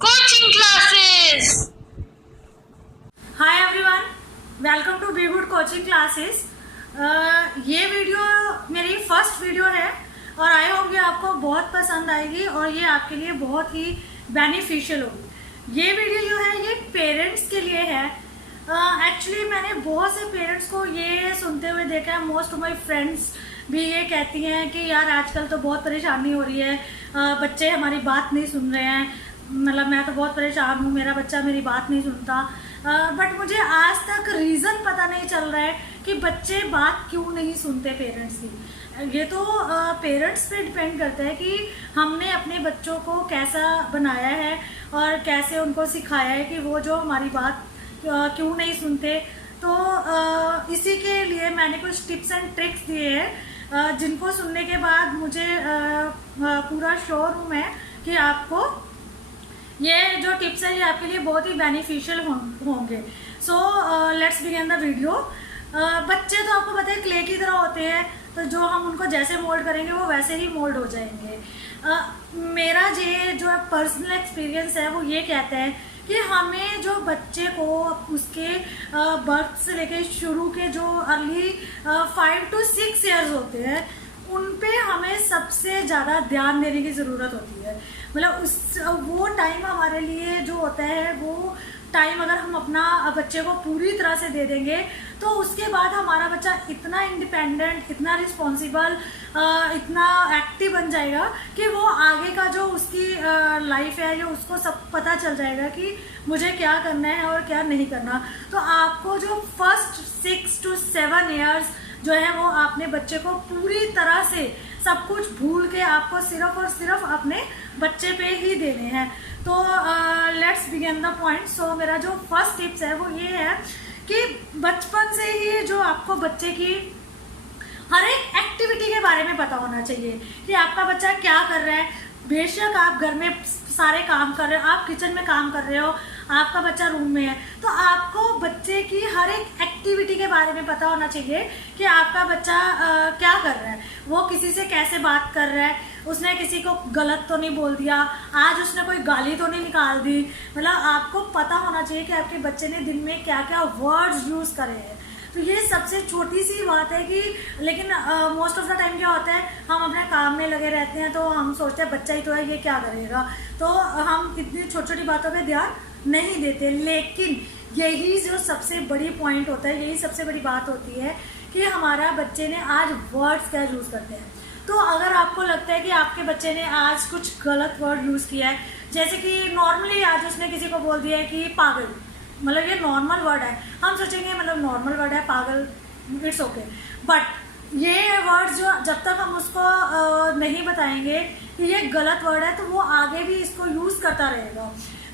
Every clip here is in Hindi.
coaching classes. Hi everyone, welcome to be good coaching classes. ये वीडियो मेरी फर्स्ट वीडियो है और आई होप ये आपको बहुत पसंद आएगी और ये आपके लिए बहुत ही बेनिफिशियल होगी। ये वीडियो जो है ये पेरेंट्स के लिए है। एक्चुअली मैंने बहुत से पेरेंट्स को ये सुनते हुए देखा है। मोस्ट ऑफ माई फ्रेंड्स भी ये कहती हैं कि यार आजकल तो बहुत परेशानी हो रही है, बच्चे हमारी बात नहीं सुन रहे हैं। मतलब मैं तो बहुत परेशान हूँ, मेरा बच्चा मेरी बात नहीं सुनता। बट मुझे आज तक रीज़न पता नहीं चल रहा है कि बच्चे बात क्यों नहीं सुनते पेरेंट्स की। ये तो पेरेंट्स पे डिपेंड करता है कि हमने अपने बच्चों को कैसा बनाया है और कैसे उनको सिखाया है कि वो जो हमारी बात क्यों नहीं सुनते। तो इसी के लिए मैंने कुछ टिप्स एंड ट्रिक्स दिए हैं जिनको सुनने के बाद मुझे पूरा श्योर हूँ मैं कि आपको ये जो टिप्स है ये आपके लिए बहुत ही बेनिफिशियल होंगे। So let's begin the video. बच्चे तो आपको पता है क्ले की तरह होते हैं, तो जो हम उनको जैसे मोल्ड करेंगे वो वैसे ही मोल्ड हो जाएंगे। मेरा ये जो पर्सनल एक्सपीरियंस है वो ये कहता है कि हमें जो बच्चे को उसके बर्थ से लेके शुरू के जो अर्ली 5 to 6 ईयर्स होते हैं उन पे हमें सबसे ज़्यादा ध्यान देने की ज़रूरत होती है। मतलब वो टाइम हमारे लिए जो होता है वो टाइम अगर हम अपना बच्चे को पूरी तरह से दे देंगे तो उसके बाद हमारा बच्चा इतना इंडिपेंडेंट, इतना रिस्पॉन्सिबल, इतना एक्टिव बन जाएगा कि वो आगे का जो उसकी लाइफ है जो उसको सब पता चल जाएगा कि मुझे क्या करना है और क्या नहीं करना। तो आपको जो फर्स्ट 6 to 7 ईयर्स जो है वो आपने बच्चे को पूरी तरह से सब कुछ भूल के आपको सिर्फ और सिर्फ अपने बच्चे पे ही देने हैं। तो लेट्स बिगिन द पॉइंट। सो मेरा जो फर्स्ट टिप्स है वो ये है कि बचपन से ही जो आपको बच्चे की हर एक एक्टिविटी के बारे में पता होना चाहिए कि आपका बच्चा क्या कर रहा है। बेशक आप घर में सारे काम कर रहे हो, आप किचन में काम कर रहे हो, आपका बच्चा रूम में है, तो आपको बच्चे की हर एक एक्टिविटी के बारे में पता होना चाहिए कि आपका बच्चा क्या कर रहा है, वो किसी से कैसे बात कर रहा है, उसने किसी को गलत तो नहीं बोल दिया, आज उसने कोई गाली तो नहीं निकाल दी। मतलब आपको पता होना चाहिए कि आपके बच्चे ने दिन में क्या क्या वर्ड्स यूज़ करे हैं। तो ये सबसे छोटी सी बात है कि लेकिन मोस्ट ऑफ द टाइम क्या होता है हम अपने काम में लगे रहते हैं, तो हम सोचते हैं बच्चा ही तो है ये क्या करेगा, तो हम इतनी छोटी छोटी बातों पे ध्यान नहीं देते। लेकिन यही जो सबसे बड़ी पॉइंट होता है, यही सबसे बड़ी बात होती है कि हमारा बच्चे ने आज वर्ड्स क्या यूज़ करते हैं। तो अगर आपको लगता है कि आपके बच्चे ने आज कुछ गलत वर्ड यूज़ किया है, जैसे कि नॉर्मली आज उसने किसी को बोल दिया है कि पागल, मतलब ये नॉर्मल वर्ड है, हम सोचेंगे मतलब नॉर्मल वर्ड है पागल, इट्स ओके। बट ये वर्ड जो जब तक हम उसको नहीं बताएंगे कि ये गलत वर्ड है तो वो आगे भी इसको यूज़ करता रहेगा।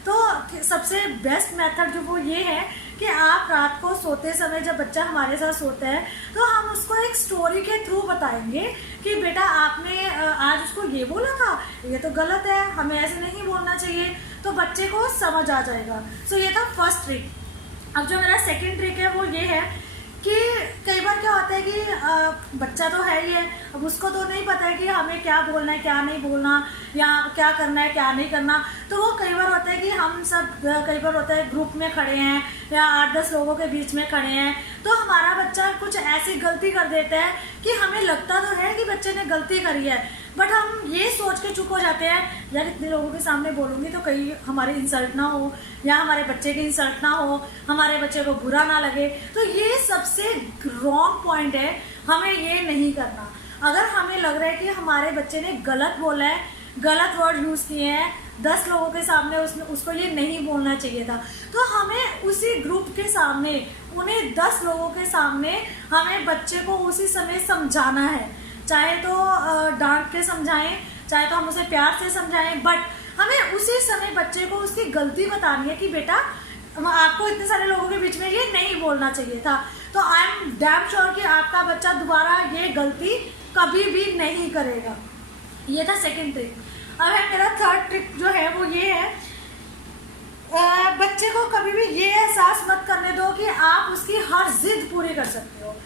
तो सबसे बेस्ट मेथड जो वो ये है कि आप रात को सोते समय जब बच्चा हमारे साथ सोता है तो हम उसको एक स्टोरी के थ्रू बताएंगे कि बेटा आपने आज उसको ये बोला था, ये तो गलत है, हमें ऐसे नहीं बोलना चाहिए, तो बच्चे को समझ आ जाएगा। सो ये था फर्स्ट ट्रिक। अब जो मेरा सेकंड ट्रिक है वो ये है कि कई बार क्या होता है कि बच्चा तो है ही है, अब उसको तो नहीं पता है कि हमें क्या बोलना है क्या नहीं बोलना या क्या करना है क्या नहीं करना। तो वो कई बार होता है कि हम सब कई बार होता है ग्रुप में खड़े हैं या 8-10 लोगों के बीच में खड़े हैं, तो हमारा बच्चा कुछ ऐसी गलती कर देता है कि हमें लगता तो है कि बच्चे ने गलती करी है, बट हम ये सोच के चुप हो जाते हैं यार इतने लोगों के सामने बोलूँगी तो कहीं हमारी इंसल्ट ना हो या हमारे बच्चे की इंसल्ट ना हो, हमारे बच्चे को बुरा ना लगे। तो ये सबसे रॉन्ग पॉइंट है, हमें ये नहीं करना। अगर हमें लग रहा है कि हमारे बच्चे ने गलत बोला है, गलत वर्ड यूज़ किए हैं 10 लोगों के सामने, उसको ये नहीं बोलना चाहिए था, तो हमें उसी ग्रुप के सामने उन्हें 10 लोगों के सामने हमें बच्चे को उसी समय समझाना है। चाहे तो डांट के समझाएं, चाहे तो हम उसे प्यार से समझाएं, बट हमें उसी समय बच्चे को उसकी गलती बतानी है कि बेटा आपको इतने सारे लोगों के बीच में ये नहीं बोलना चाहिए था। तो आई एम डैम श्योर कि आपका बच्चा दोबारा ये गलती कभी भी नहीं करेगा। ये था सेकंड ट्रिक। अब है मेरा थर्ड ट्रिक जो है वो ये है, बच्चे को कभी भी ये एहसास मत करने दो कि आप उसकी हर जिद पूरी कर सकते हो।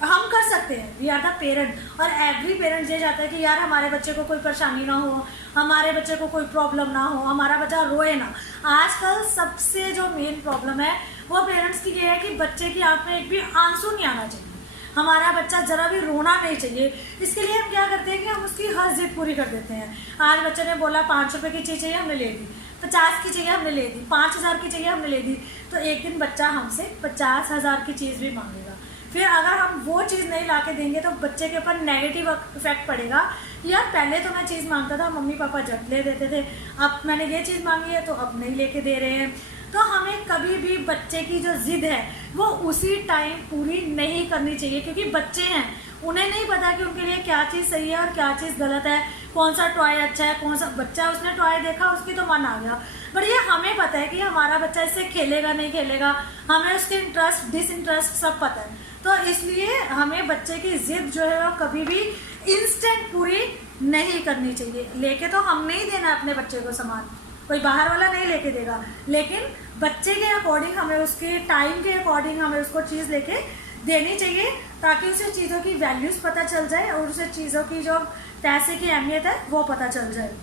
हम कर सकते हैं, वी आर द पेरेंट। और एवरी पेरेंट ये चाहता है कि यार हमारे बच्चे को कोई परेशानी ना हो, हमारे बच्चे को कोई प्रॉब्लम ना हो, हमारा बच्चा रोए ना। आजकल सबसे जो मेन प्रॉब्लम है वो पेरेंट्स की ये है कि बच्चे की आंख में एक भी आंसू नहीं आना चाहिए, हमारा बच्चा जरा भी रोना नहीं चाहिए। इसके लिए हम क्या करते हैं कि हम उसकी हर जिद पूरी कर देते हैं। आज बच्चे ने बोला 5 रुपये की चीज़ चाहिए, हमने ले दी, 50 की चाहिए हमने ले दी, 5000 की चाहिए हमने ले दी। तो एक दिन बच्चा हमसे 50,000 की चीज़ भी मांगेगा। फिर अगर हम वो चीज़ नहीं ला के देंगे तो बच्चे के ऊपर नेगेटिव इफेक्ट पड़ेगा। यार पहले तो मैं चीज़ मांगता था, मम्मी पापा जब ले देते थे, अब मैंने ये चीज़ मांगी है तो अब नहीं लेके दे रहे हैं। तो हमें कभी भी बच्चे की जो जिद है वो उसी टाइम पूरी नहीं करनी चाहिए, क्योंकि बच्चे हैं, उन्हें नहीं पता कि उनके लिए क्या चीज़ सही है और क्या चीज़ गलत है, कौन सा टॉय अच्छा है, कौन सा। बच्चा उसने टॉय देखा, उसकी तो मन आ गया, बट ये हमें पता है कि हमारा बच्चा इससे खेलेगा नहीं खेलेगा, हमें उसके इंटरेस्ट डिसइंटरेस्ट सब पता है। तो इसलिए हमें बच्चे की जिद जो है वो कभी भी इंस्टेंट पूरी नहीं करनी चाहिए। लेके तो हम नहीं देना अपने बच्चे को सामान, कोई बाहर वाला नहीं लेके देगा, लेकिन बच्चे के अकॉर्डिंग हमें, उसके टाइम के अकॉर्डिंग हमें उसको चीज़ लेके देनी चाहिए, ताकि उसे चीज़ों की वैल्यूज़ पता चल जाए और उसे चीज़ों की जो पैसे की अहमियत है वो पता चल जाए।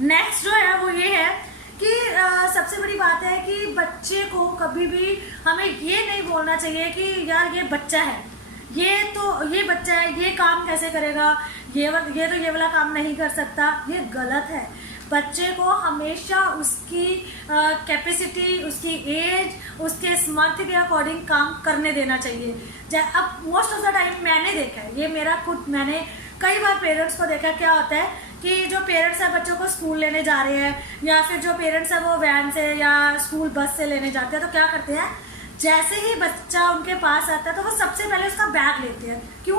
नेक्स्ट जो है वो ये है कि सबसे बड़ी बात है कि बच्चे को कभी भी हमें ये नहीं बोलना चाहिए कि यार ये बच्चा है, ये बच्चा है, ये काम कैसे करेगा, ये तो ये वाला काम नहीं कर सकता। ये गलत है। बच्चे को हमेशा उसकी कैपेसिटी, उसकी एज, उसके सामर्थ्य के अकॉर्डिंग काम करने देना चाहिए। अब मोस्ट ऑफ द टाइम मैंने देखा है, ये मेरा खुद, मैंने कई बार पेरेंट्स को देखा, क्या होता है कि जो पेरेंट्स हैं बच्चों को स्कूल लेने जा रहे हैं, या फिर जो पेरेंट्स हैं वो वैन से या स्कूल बस से लेने जाते हैं, तो क्या करते हैं, जैसे ही बच्चा उनके पास आता है तो वो सबसे पहले उसका बैग लेते हैं। क्यों?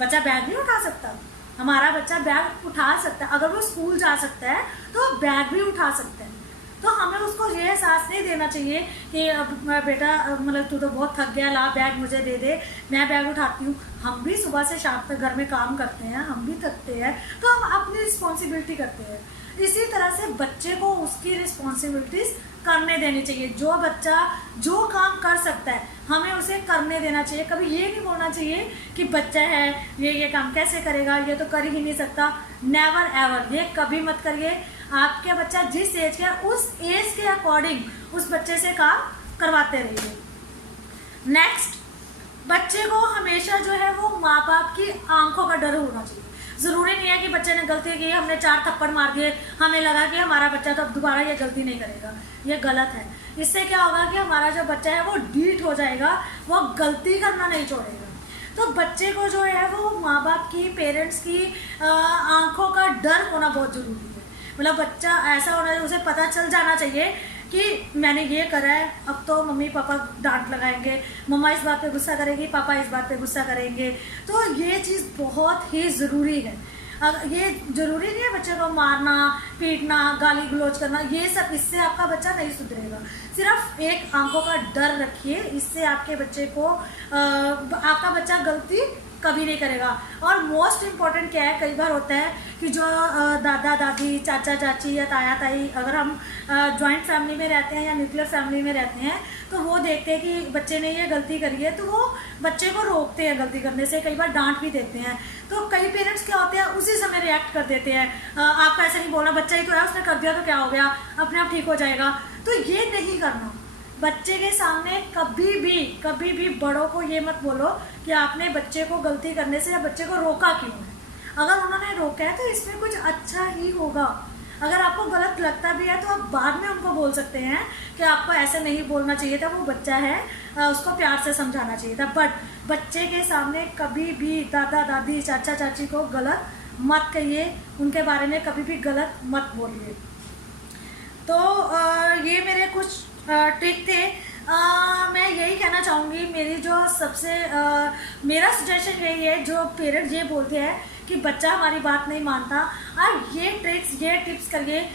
बच्चा बैग नहीं उठा सकता? हमारा बच्चा बैग उठा सकता है, अगर वो स्कूल जा सकता है तो बैग भी उठा सकता है। तो हमें उसको ये एहसास नहीं देना चाहिए कि बेटा मतलब तू तो बहुत थक गया, ला बैग मुझे दे दे, मैं बैग उठाती हूँ। हम भी सुबह से शाम तक घर में काम करते हैं, हम भी थकते हैं, तो हम अपनी रिस्पॉन्सिबिलिटी करते हैं। इसी तरह से बच्चे को उसकी रिस्पॉन्सिबिलिटीज करने देनी चाहिए। जो बच्चा जो काम कर सकता है हमें उसे करने देना चाहिए। कभी ये नहीं बोलना चाहिए कि बच्चा है, ये काम कैसे करेगा, ये तो कर ही नहीं सकता। नेवर एवर, ये कभी मत करिए। आपका बच्चा जिस एज का, उस एज के अकॉर्डिंग उस बच्चे से काम करवाते रहिए। नेक्स्ट, बच्चे को हमेशा जो है वो माँ बाप की आंखों का डर होना चाहिए। ज़रूरी नहीं है कि बच्चे ने गलती की, हमने 4 थप्पड़ मार दिए, हमें लगा कि हमारा बच्चा तो अब दोबारा ये गलती नहीं करेगा। ये गलत है। इससे क्या होगा कि हमारा जो बच्चा है वो ढीठ हो जाएगा, वो गलती करना नहीं छोड़ेगा। तो बच्चे को जो है वो माँ बाप की, पेरेंट्स की आंखों का डर होना बहुत ज़रूरी है। मतलब बच्चा ऐसा होना चाहिए, उसे पता चल जाना चाहिए कि मैंने ये करा है, अब तो मम्मी पापा डांट लगाएंगे, मम्मा इस बात पे गुस्सा करेगी, पापा इस बात पे गुस्सा करेंगे। तो ये चीज़ बहुत ही ज़रूरी है। ये ज़रूरी नहीं है बच्चे को मारना, पीटना, गाली गलौज करना, ये सब, इससे आपका बच्चा नहीं सुधरेगा। सिर्फ एक आंखों का डर रखिए, इससे आपके बच्चे को आपका बच्चा गलती कभी नहीं करेगा। और मोस्ट इम्पॉर्टेंट क्या है, कई बार होता है कि जो दादा दादी, चाचा चाची या ताया ताई, अगर हम जॉइंट फैमिली में रहते हैं या न्यूक्लियर फैमिली में रहते हैं, तो वो देखते हैं कि बच्चे ने ये गलती करी है, तो वो बच्चे को रोकते हैं गलती करने से, कई बार डांट भी देते हैं। तो कई पेरेंट्स क्या होते हैं, उसी समय रिएक्ट कर देते हैं, आपको ऐसा नहीं बोलना, बच्चा ही तो है, उसने कर दिया तो क्या हो गया, अपने आप ठीक हो जाएगा। तो ये नहीं करना। बच्चे के सामने कभी भी बड़ों को ये मत बोलो कि आपने बच्चे को गलती करने से या बच्चे को रोका क्यों है। अगर उन्होंने रोका है तो इसमें कुछ अच्छा ही होगा। अगर आपको गलत लगता भी है तो आप बाद में उनको बोल सकते हैं कि आपको ऐसे नहीं बोलना चाहिए था, वो बच्चा है, उसको प्यार से समझाना चाहिए था। बट बच्चे के सामने कभी भी दादा दादी, चाचा चाची को गलत मत कहिए, उनके बारे में कभी भी गलत मत बोलिए। तो ये मेरे कुछ ट्रिक थे। मैं यही कहना चाहूँगी, मेरी जो सबसे मेरा सजेशन यही है, जो पेरेंट्स ये बोलते हैं कि बच्चा हमारी बात नहीं मानता, आप ये ट्रिक्स, ये टिप्स करिए।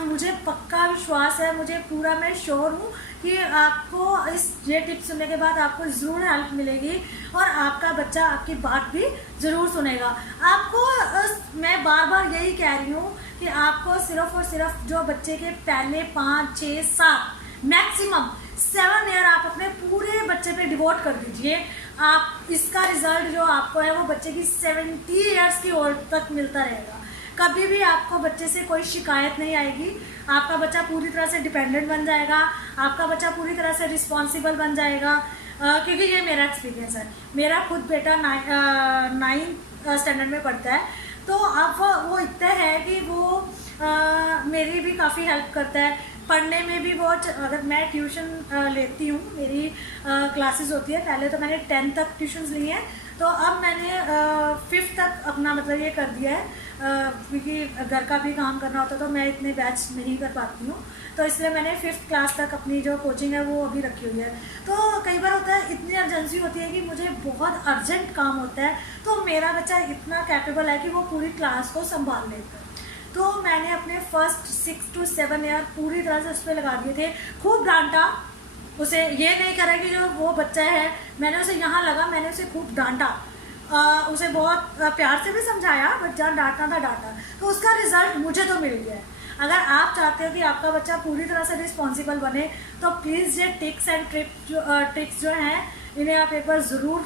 मुझे पक्का विश्वास है, मुझे पूरा, मैं श्योर हूँ कि आपको ये टिप्स सुनने के बाद आपको ज़रूर हेल्प मिलेगी और आपका बच्चा आपकी बात भी ज़रूर सुनेगा। आपको मैं बार बार यही कह रही हूँ कि आपको सिर्फ और सिर्फ जो बच्चे के पहले 5, 6, 7 मैक्सिमम 7 ईयर आप अपने पूरे बच्चे पे डिवोट कर दीजिए। आप इसका रिजल्ट जो आपको है वो बच्चे की 70 ईयर्स की ओल्ड तक मिलता रहेगा। कभी भी आपको बच्चे से कोई शिकायत नहीं आएगी। आपका बच्चा पूरी तरह से डिपेंडेंट बन जाएगा, आपका बच्चा पूरी तरह से रिस्पॉन्सिबल बन जाएगा। क्योंकि ये मेरा एक्सपीरियंस है। मेरा खुद बेटा 9th स्टैंडर्ड में पढ़ता है, तो अब वो इतना है कि वो मेरी भी काफ़ी हेल्प करता है पढ़ने में भी। बहुत अगर मैं ट्यूशन लेती हूँ, मेरी क्लासेस होती है, पहले तो मैंने 10th तक ट्यूशन्स ली हैं, तो अब मैंने 5th तक अपना मतलब ये कर दिया है। क्योंकि घर का भी काम करना होता है तो मैं इतने बैच नहीं कर पाती हूँ, तो इसलिए मैंने 5th क्लास तक अपनी जो कोचिंग है वो अभी रखी हुई है। तो कई बार होता है, इतनी अर्जेंसी होती है कि मुझे बहुत अर्जेंट काम होता है, तो मेरा बच्चा इतना कैपेबल है कि वो पूरी क्लास को संभाल लेता है। तो मैंने अपने फर्स्ट 6 to 7 ईयर पूरी तरह से उस पर लगा दिए थे। खूब डांटा उसे, ये नहीं करा कि जो वो बच्चा है मैंने उसे यहाँ लगा, मैंने उसे खूब डांटा, उसे बहुत प्यार से भी समझाया, बट जहाँ डांटना था डांटा, तो उसका रिजल्ट मुझे तो मिल गया है। अगर आप चाहते हो कि आपका बच्चा पूरी तरह से रिस्पॉन्सिबल बने, तो प्लीज़ ये टिप्स एंड ट्रिक्स जो हैं इन्हें आप एक बार ज़रूर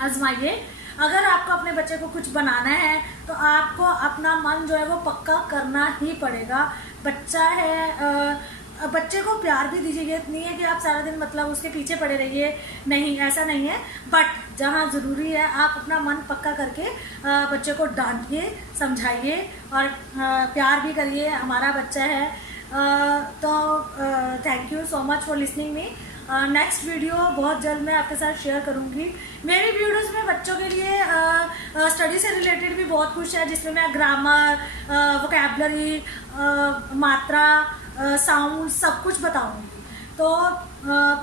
आजमाइए। अगर आपको अपने बच्चे को कुछ बनाना है तो आपको अपना मन जो है वो पक्का करना ही पड़ेगा। बच्चा है, बच्चे को प्यार भी दीजिए। ये नहीं है कि आप सारा दिन मतलब उसके पीछे पड़े रहिए, नहीं, ऐसा नहीं है। बट जहाँ ज़रूरी है आप अपना मन पक्का करके बच्चे को डांटिए, समझाइए और प्यार भी करिए। हमारा बच्चा है। तो thank you so much for listening me. Next video बहुत जल्द मैं आपके साथ शेयर करूंगी। मेरी वीडियोस में बच्चों के लिए स्टडी से रिलेटेड भी बहुत कुछ है, जिसमें मैं ग्रामर, वोकैबुलरी, मात्रा, साउंड सब कुछ बताऊंगी। तो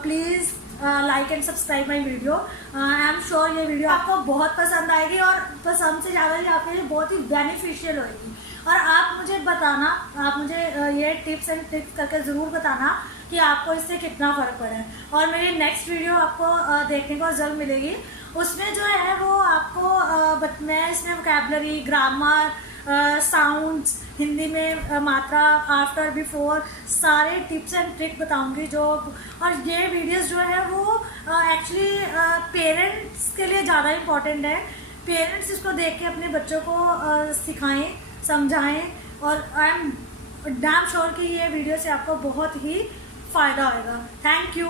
please like and subscribe my video. I am sure ये वीडियो आपको बहुत पसंद आएगी, और पसंद से ज़्यादा ये आपके लिए बहुत ही बेनिफिशियल होगी। और आप मुझे बताना, आप मुझे ये टिप्स एंड ट्रिक्स करके ज़रूर बताना कि आपको इससे कितना फ़र्क पड़ा है। और मेरी नेक्स्ट वीडियो आपको देखने को जल्द मिलेगी। उसमें जो है वो आपको मैं इसमें वोकैबुलरी, ग्रामर, साउंड्स, हिंदी में मात्रा, आफ्टर, बिफोर, सारे टिप्स एंड ट्रिक बताऊंगी। और ये वीडियोस जो है वो एक्चुअली पेरेंट्स के लिए ज़्यादा इम्पॉर्टेंट है। पेरेंट्स इसको देख के अपने बच्चों को सिखाएं, समझाएं, और आई एम डैम श्योर कि ये वीडियो से आपको बहुत ही फ़ायदा होगा। Thank you.